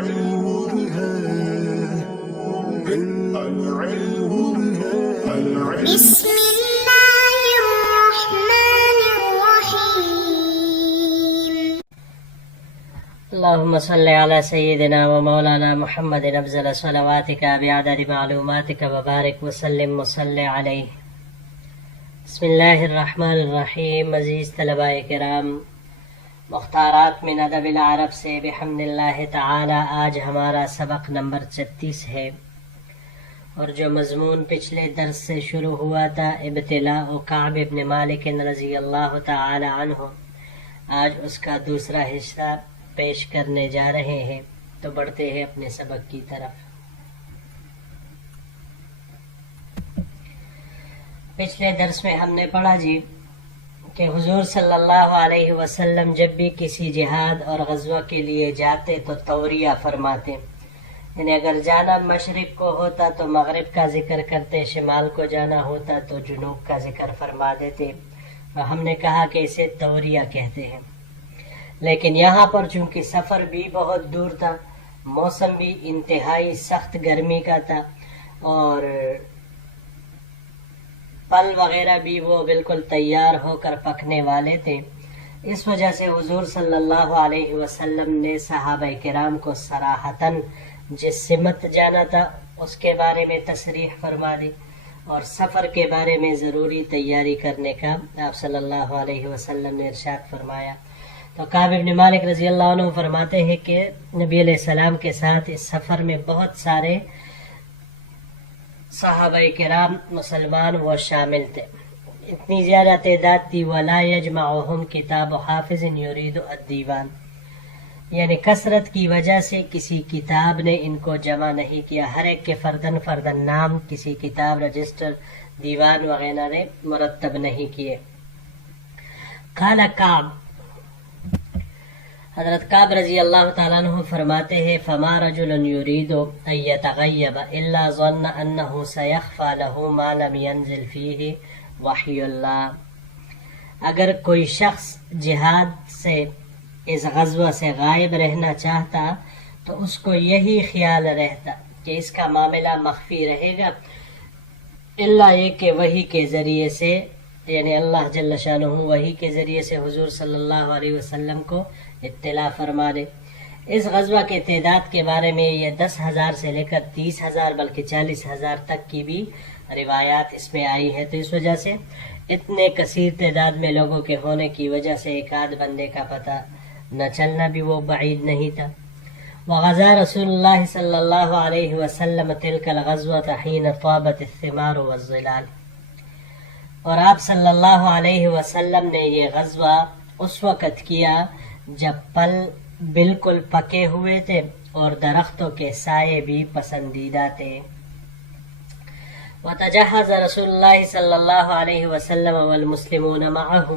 بسم الله الرحمن الرحيم. اللهم صل على سيدنا ومولانا محمد أفضل صلواتك بعدد معلوماتك وبارك وسلم وصل عليه. بسم الله الرحمن الرحیم. عزیز طلباء کرام، مختارات من ادب العرب سے بحمد اللہ تعالی آج ہمارا سبق نمبر 36 ہے، اور جو مضمون پچھلے درس سے شروع ہوا تھا ابتلاء کعب بن مالک رضی اللہ تعالی عنہ، آج اس کا دوسرا حصہ پیش کرنے جا رہے ہیں. تو بڑھتے ہیں اپنے سبق کی طرف. پچھلے درس میں ہم نے پڑھا کہ حضور صلی اللہ علیہ وسلم جب بھی کسی جہاد اور غزوہ کے لیے جاتے تو توریہ فرماتے، یعنی اگر جانا مشرق کو ہوتا تو مغرب کا ذکر کرتے، شمال کو جانا ہوتا تو جنوب کا ذکر فرما دیتے، اور ہم نے کہا کہ اسے توریہ کہتے ہیں. لیکن یہاں پر چونکہ سفر بھی بہت دور تھا، موسم بھی انتہائی سخت گرمی کا تھا، اور پھل وغیرہ بھی وہ بالکل تیار ہو کر پکنے والے تھے، اس وجہ سے حضور صلی اللہ علیہ وسلم نے صحابہ کرام کو صراحتاً جس سمت جانا تھا اس کے بارے میں تصریح فرما دی، اور سفر کے بارے میں ضروری تیاری کرنے کا آپ صلی اللہ علیہ وسلم نے ارشاد فرمایا. تو کعب بن مالک رضی اللہ عنہ فرماتے ہیں کہ نبی علیہ السلام کے ساتھ اس سفر میں بہت سارے صحابہ کرام مسلمان وہ شامل تھے، اتنی زیادہ تعداد تھی. وَلَا يَجْمَعُهُمْ كِتَابُ حَافِظٍ يُرِيدُ الدِّيوَانَ، یعنی کثرت کی وجہ سے کسی کتاب نے ان کو جمع نہیں کیا، ہر ایک کے فردن فردن نام کسی کتاب، رجسٹر، دیوان وغیرہ نے مرتب نہیں کیے. قال کعب، حضرت کعب رضی اللہ تعالیٰ عنہ فرماتے ہیں فما رجل يريد ان يتغيب الا ظن انه سيخفى له ما لم ينزل فيه وحي اللہ. اگر کوئی شخص جہاد سے اس غزوہ سے غائب رہنا چاہتا تو اس کو یہی خیال رہتا کہ اس کا معاملہ مخفی رہے گا، اللہ یہ کہ وحی کے ذریعے سے، یعنی اللہ جل شانہ وحی کے ذریعے سے حضور صلی اللہ علیہ وسلم کو اطلاع فرما دے. اس غزوہ کے تعداد کے بارے میں یہ 10,000 سے لے کر 30,000 بلکہ 40,000 تک کی بھی روایات اس میں آئی ہے. تو اس وجہ سے اتنے کثیر تعداد میں لوگوں کے ہونے کی وجہ سے ایک آدھ بندے کا پتہ نہ چلنا بھی وہ بعید نہیں تھا. وغزا رسول اللہ صلی اللہ علیہ وسلم تلک الغزوة حین طابت الثمار والظلال، اور آپ صلی اللہ علیہ وسلم نے یہ غزوہ اس وقت کیا جب پھل بالکل پکے ہوئے تھے اور درختوں کے سائے بھی پسندیدہ تھے. وتجهز رسول اللہ صلی اللہ علیہ وسلم والمسلمون معه،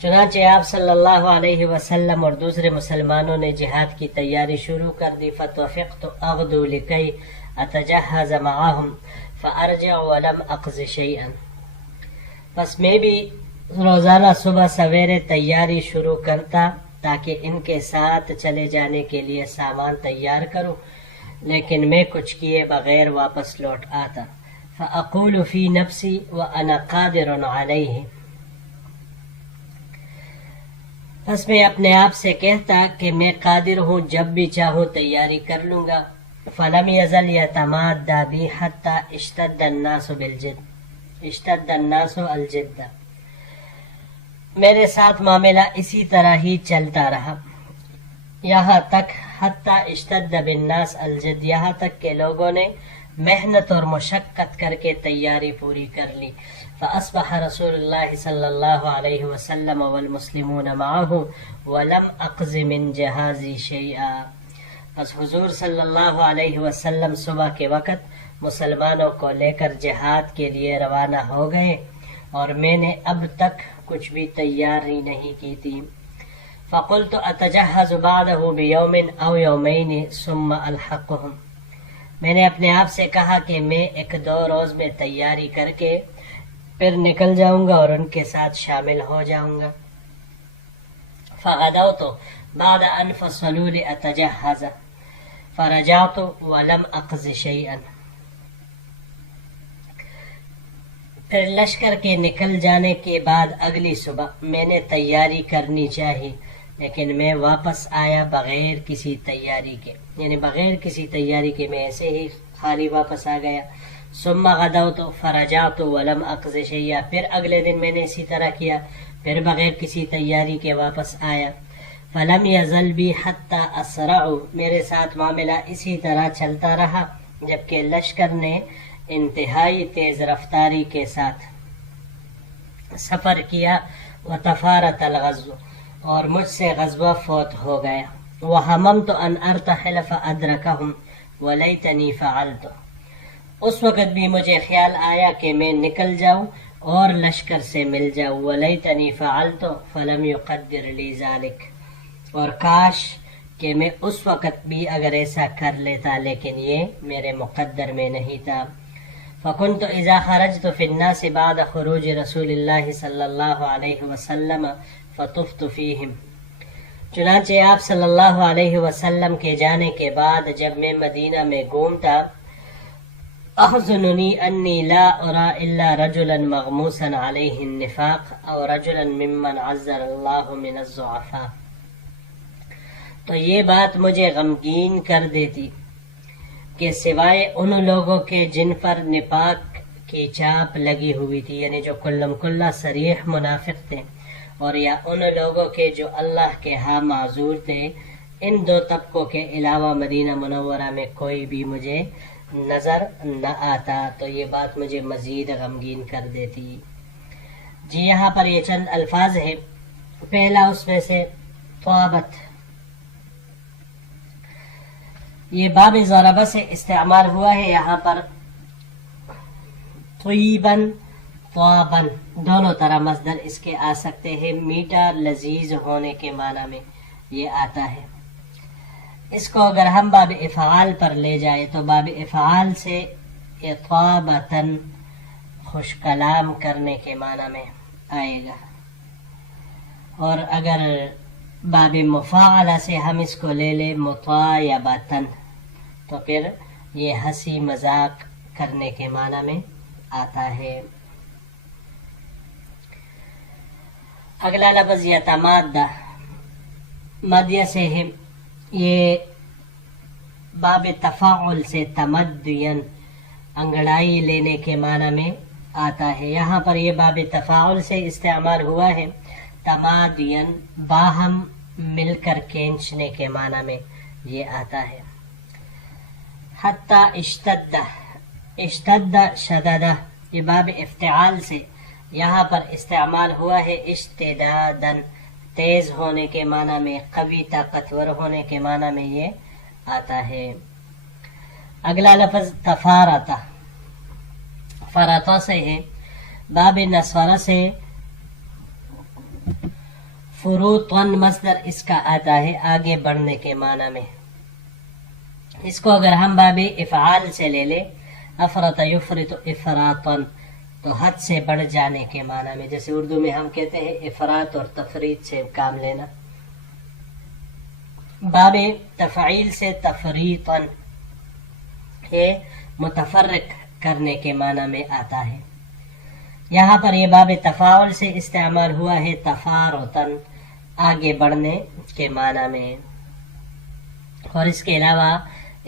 چنانچہ آپ صلی اللہ علیہ وسلم اور دوسرے مسلمانوں نے جہاد کی تیاری شروع کر دی. فتوفقت اغدو لکی اتجهز معهم فارجع ولم اقض شیئا، بس میں بھی روزانہ صبح سویرے تیاری شروع کرتا تاکہ ان کے ساتھ چلے جانے کے لیے سامان تیار کروں، لیکن میں کچھ کیے بغیر واپس لوٹ آتا. فاقول فی نفسی وانا قادر علیہ، بس میں اپنے آپ سے کہتا کہ میں قادر ہوں، جب بھی چاہوں تیاری کر لوں گا. فلم یزل یتمادى بی حتی اشتد الناس الجد، میرے ساتھ معاملہ اسی طرح ہی چلتا رہا یہاں تک حتی اشتد بالناس الجد، یہاں تک کہ لوگوں نے محنت اور مشقت کر کے تیاری پوری کر لی. فاصبح رسول اللہ صلی اللہ علیہ وسلم والمسلمون معه ولم اقض من جہازی شیئا، بس حضور صلی اللہ علیہ وسلم صبح کے وقت مسلمانوں کو لے کر جہاد کے لیے روانہ ہو گئے اور میں نے اب تک کچھ بھی تیاری نہیں کی تھی. فقلت اتجهز بعده بيوم او يومين ثم الحقهم، میں نے اپنے آپ سے کہا کہ میں 1-2 روز میں تیاری کر کے پھر نکل جاؤں گا اور ان کے ساتھ شامل ہو جاؤں گا. فغدوت بعد ان فصلوا لاتجهز، فرجعت ولم اقض شيئا. پھر لشکر کے نکل جانے کے بعد اگلی صبح میں نے تیاری کرنی چاہی لیکن میں واپس آیا بغیر کسی تیاری کے، یعنی بغیر کسی تیاری کے میں ایسے ہی خالی واپس آ گیا. ثم غدوت فرجعت ولم اقض شيئا، پھر اگلے دن میں نے اسی طرح کیا، پھر بغیر کسی تیاری کے واپس آیا. فلم يزل بي حتى اسرعوا، میرے ساتھ معاملہ اسی طرح چلتا رہا جبکہ لشکر نے انتہائی تیز رفتاری کے ساتھ سفر کیا. وتفارت الغزو، اور مجھ سے غزوہ فوت ہو گیا. وہممت ان ارتحل فادرکہم ولیتنی فعلت، اس وقت بھی مجھے خیال آیا کہ میں نکل جاؤں اور لشکر سے مل جاؤں. ولیتنی فعلت فلم يقدر لی ذلک، اور کاش کہ میں اس وقت بھی اگر ایسا کر لیتا لیکن یہ میرے مقدر میں نہیں تھا. فكنت اذا خرجت في الناس بعد خروج رسول الله صلی اللہ علیہ وسلم فطفت فيهم، چنانچہ آپ صلی اللہ علیہ وسلم کے جانے کے بعد جب میں مدینہ میں گھومتا، احزننی انی لا ارى الا رجلا مغموسا علیہ النفاق او رجلا ممن عذر اللہ من الضعفاء، تو یہ بات مجھے غمگین کر دیتی کہ سوائے ان لوگوں کے جن پر نفاق کی چاپ لگی ہوئی تھی، یعنی جو کلم کلا صریح منافق تھے، اور یا ان لوگوں کے جو اللہ کے ہاں معذور تھے، ان دو طبقوں کے علاوہ مدینہ منورہ میں کوئی بھی مجھے نظر نہ آتا، تو یہ بات مجھے مزید غمگین کر دیتی. جی یہاں پر یہ چند الفاظ ہیں. پہلا اس میں سے طابت، یہ باب ضربہ سے استعمال ہوا ہے. یہاں پر طیباً طاباً دونوں طرح مصدر اس کے آ سکتے ہیں. میٹھا لذیذ ہونے کے معنی میں یہ آتا ہے. اس کو اگر ہم باب افعال پر لے جائے تو باب افعال سے اطابتاً خوش کلام کرنے کے معنی میں آئے گا، اور اگر باب مفاعلہ سے ہم اس کو لے لیں مطایبتاً تو پھر یہ ہنسی مذاق کرنے کے معنی میں آتا ہے. اگلا لفظ یتمادہ مدیہ سے ہے. یہ باب تفاعل سے تمدین انگڑائی لینے کے معنی میں آتا ہے. یہاں پر یہ باب تفاعل سے استعمال ہوا ہے. تمادین باہم مل کر کھینچنے کے معنی میں یہ آتا ہے. حتی اشتدہ، اشتدہ شددہ، یہ باب افتعال سے یہاں پر استعمال ہوا ہے. اشتدادن تیز ہونے کے معنی میں، قوی طاقتور ہونے کے معنی میں یہ آتا ہے. اگلا لفظ تفارتہ، فرطہ سے ہے. باب نصرہ سے فروطن مصدر اس کا آتا ہے آگے بڑھنے کے معنی میں. اس کو اگر ہم باب افعال سے لے لیں افرط یفرط افراطن تو حد سے بڑھ جانے کے معنی میں، جیسے اردو میں ہم کہتے ہیں افراط اور تفریط سے کام لینا. باب تفعیل سے تفریطن یہ متفرق کرنے کے معنی میں آتا ہے. یہاں پر یہ باب تفاعل سے استعمال ہوا ہے تفارطن آگے بڑھنے کے معنی میں. اور اس کے علاوہ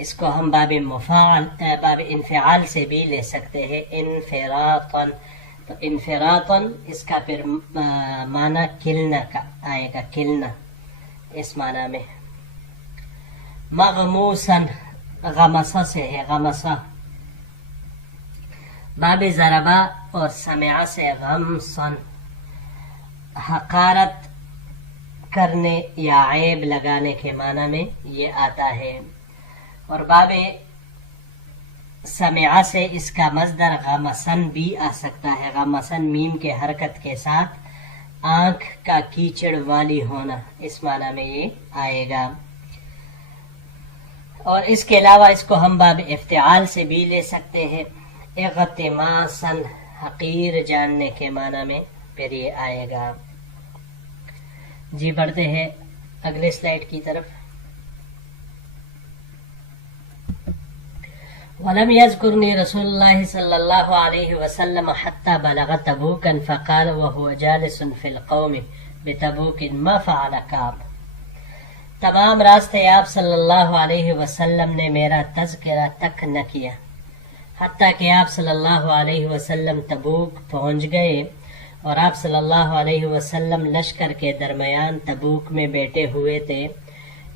اس کو ہم باب مفاعل باب انفعال سے بھی لے سکتے ہیں انفراطن. تو انفراطن اس کا پھر معنی کھلنا کا آئے گا، کھلنا اس معنی میں. مغموسن غمسہ سے ہے، غمسہ باب ضربہ اور سمعہ سے غمسن حقارت کرنے یا عیب لگانے کے معنی میں یہ آتا ہے. اور باب سمعہ سے اس کا مصدر غمسن بھی آ سکتا ہے. غمسن میم کے حرکت کے ساتھ آنکھ کا کیچڑ والی ہونا، اس معنی میں یہ آئے گا. اور اس کے علاوہ اس کو ہم باب افتعال سے بھی لے سکتے ہیں اغتماسن حقیر جاننے کے معنی میں پھر یہ آئے گا. جی بڑھتے ہیں اگلے سلائیڈ کی طرف. ولم يذكرني رسول الله صلى الله عليه وسلم حتى بلغ تبوكا فقال وهو جالس في القوم بتبوك ما فعل كعب. تمام راستے آپ صلی اللہ علیہ وسلم نے میرا تذکرہ تک نہ کیا حتیٰ کہ آپ صلی اللہ علیہ وسلم تبوک پہنچ گئے اور آپ صلی اللہ علیہ وسلم لشکر کے درمیان تبوک میں بیٹھے ہوئے تھے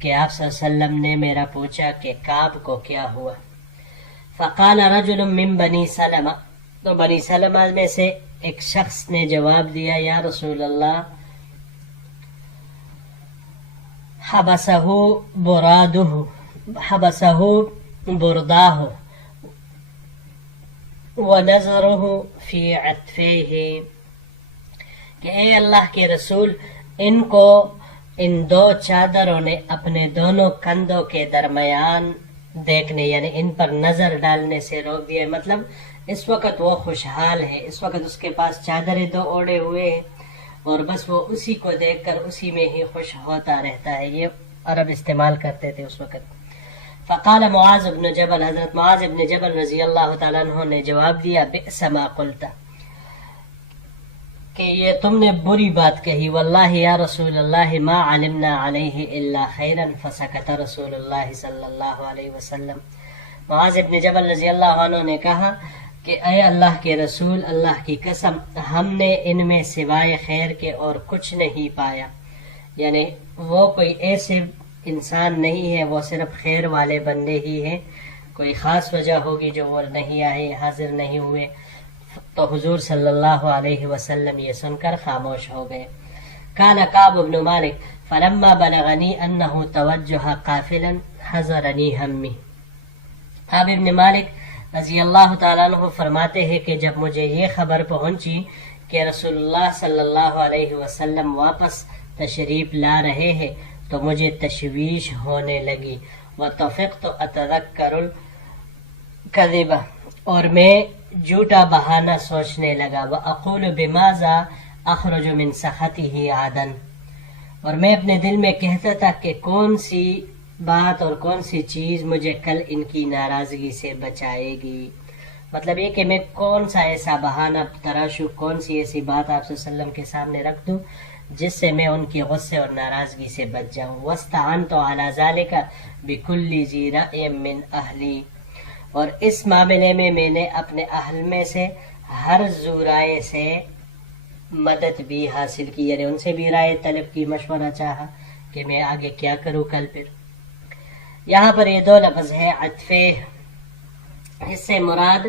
کہ آپ صلی اللہ علیہ وسلم نے میرا پوچھا کہ کعب کو کیا ہوا. فقال رجل من بنی سلمہ، تو بنی سلمہ میں سے ایک شخص نے جواب دیا یا رسول اللہ حبسہ برداہ ونظرہ فی عطفیہ، کہ اے اللہ کے رسول ان کو ان دو چادروں نے اپنے دونوں کندھوں کے درمیان دیکھنے یعنی ان پر نظر ڈالنے سے روک دیا. مطلب اس وقت وہ خوشحال ہے، اس وقت اس کے پاس چادریں دو اوڑے ہوئے ہیں اور بس وہ اسی کو دیکھ کر اسی میں ہی خوش ہوتا رہتا ہے. یہ عرب استعمال کرتے تھے اس وقت. فقال معاذ بن جبل، حضرت معاذ بن جبل رضی اللہ تعالیٰ عنہ نے جواب دیا بئس ما قلت، کہ یہ تم نے بری بات کہی. واللہ یا رسول اللہ ما علمنا علیہ الا خیرا فسکت رسول اللہ صلی اللہ علیہ وسلم. معاذ بن جبل رضی اللہ عنہ نے کہا کہ اے اللہ کے رسول، اللہ کی قسم ہم نے ان میں سوائے خیر کے اور کچھ نہیں پایا. یعنی وہ کوئی ایسے انسان نہیں ہے، وہ صرف خیر والے بندے ہی ہیں. کوئی خاص وجہ ہوگی جو وہ نہیں آئے، حاضر نہیں ہوئے. تو حضور صلی اللہ علیہ وسلم یہ سن کر خاموش ہو گئے. کان کعب بن مالک فلما بلغنی انہ توجہ قافلا حضرنی ہمی. کعب بن مالک رضی اللہ تعالیٰ عنہ فرماتے ہیں کہ جب مجھے یہ خبر پہنچی کہ رسول اللہ صلی اللہ علیہ وسلم واپس تشریف لا رہے ہیں تو مجھے تشویش ہونے لگی. وطفقت اتذکر الکذب، اور میں جھوٹا بہانہ سوچنے لگا. وَأَقُولُ بِمَاذَا أَخْرُجُ مِنْ سَخَطِهِ عَدًا، اور میں اپنے دل میں کہتا تھا کہ کون سی بات اور کون سی چیز مجھے کل ان کی ناراضگی سے بچائے گی. مطلب یہ کہ میں کون سا ایسا بہانہ تراشوں، کون سی ایسی بات آپ صلی اللہ علیہ وسلم کے سامنے رکھ دوں جس سے میں ان کی غصے اور ناراضگی سے بچ جاؤں. وَاسْتَعَنْتُ عَلَى ذَلِكَ بِكُلِّ ذِي رَأْيٍ مِّنْ أَهْلِي، اور اس معاملے میں نے اپنے اہل میں سے ہر ذو رائے سے مدد بھی حاصل کی، یعنی ان سے بھی رائے طلب کی، مشورہ چاہا کہ میں آگے کیا کروں کل. پھر یہاں پر یہ دو لفظ ہے عطفے، اس سے مراد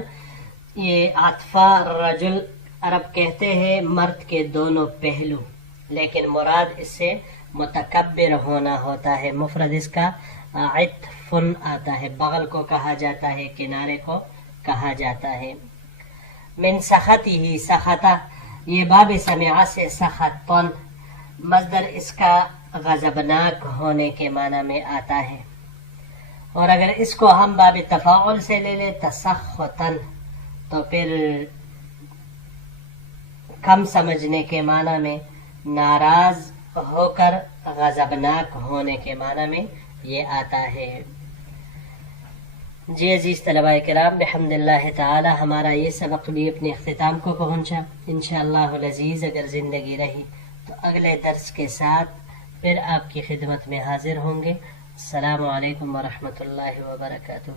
یہ عطفہ رجل عرب کہتے ہیں مرد کے دونوں پہلو، لیکن مراد اس سے متکبر ہونا ہوتا ہے. مفرد اس کا عطفن آتا ہے، بغل کو کہا جاتا ہے، کنارے کو کہا جاتا ہے. من سخطہ، سخطہ یہ باب سمع سے سخطن، مصدر اس کا غضبناک ہونے کے معنی میں آتا ہے. اور اگر اس کو ہم باب تفاعل سے لے لیں تسخطن تو پھر کم سمجھنے کے معنی میں، ناراض ہو کر غضبناک ہونے کے معنی میں یہ آتا ہے. جی عزیز طلباء کرام، بحمداللہ تعالی ہمارا یہ سبق بھی اپنے اختتام کو پہنچا. انشاءاللہ العزیز اگر زندگی رہی تو اگلے درس کے ساتھ پھر آپ کی خدمت میں حاضر ہوں گے. السلام علیکم ورحمۃ اللہ وبرکاتہ.